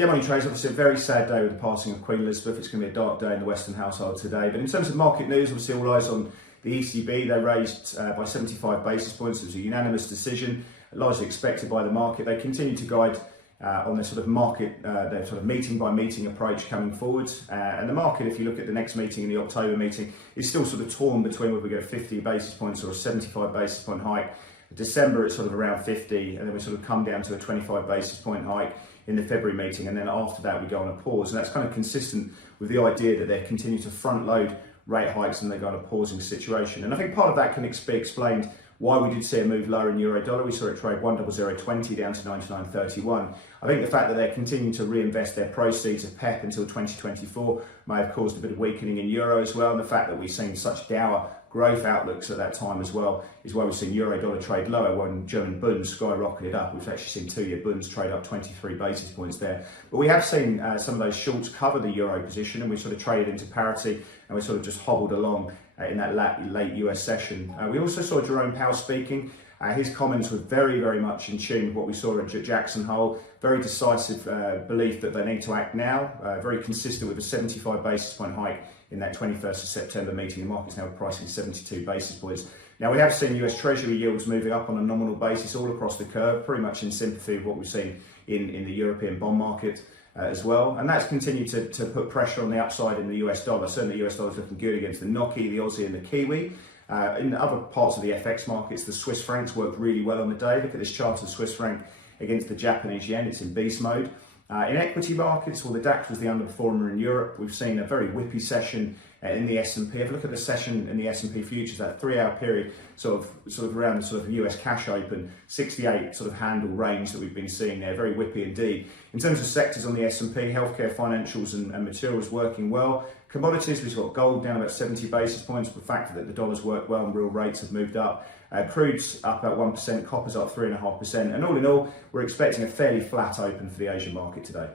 Yeah, money trades, obviously a very sad day with the passing of Queen Elizabeth. It's going to be a dark day in the Western household today. But in terms of market news, obviously all eyes on the ECB. They raised by 75 basis points. It was a unanimous decision, largely expected by the market. They continue to guide on their sort of market, their sort of meeting by meeting approach coming forward. And the market, if you look at the next meeting, the October meeting, is still sort of torn between whether we get a 50 basis points or a 75 basis point hike. December, it's sort of around 50, and then we sort of come down to a 25 basis point hike in the February meeting, and then after that we go on a pause. And that's kind of consistent with the idea that they continue to front load rate hikes and they go on a pausing situation. And I think part of that can be explained why we did see a move lower in euro dollar. We saw it trade 100.20 down to 99.31. I think the fact that they're continuing to reinvest their proceeds of PEP until 2024 may have caused a bit of weakening in euro as well. And the fact that we've seen such dour growth outlooks at that time as well is why we've seen euro dollar trade lower when German bunds skyrocketed up. We've actually seen 2-year bunds trade up 23 basis points there. But we have seen some of those shorts cover the euro position, and we sort of traded into parity, and we sort of just hobbled along in that late US session. We also saw Jerome Powell speaking. His comments were very, very much in tune with what we saw at Jackson Hole. Very decisive belief that they need to act now. Very consistent with a 75 basis point hike in that 21st of September meeting. The market's now pricing 72 basis points. Now, we have seen US Treasury yields moving up on a nominal basis all across the curve, pretty much in sympathy with what we've seen in the European bond market as well. And that's continued to put pressure on the upside in the US dollar. Certainly the US dollar is looking good against the NOK, the Aussie and the Kiwi. In other parts of the FX markets, the Swiss francs worked really well on the day. Look at this chart of the Swiss franc against the Japanese yen. It's in beast mode. In equity markets, well, the DAX was the underperformer in Europe. We've seen a very whippy session in the S&P. If you look at the session in the S&P futures, that 3-hour period, sort of around the sort of US cash open, 68 sort of handle range that we've been seeing there, very whippy indeed. In terms of sectors on the S&P, healthcare, financials and materials working well. Commodities, we've got gold down about 70 basis points, the fact that the dollar's worked well and real rates have moved up. Crude's up about 1%, copper's up 3.5%, and all in all, we're expecting a fairly flat open for the Asian market today.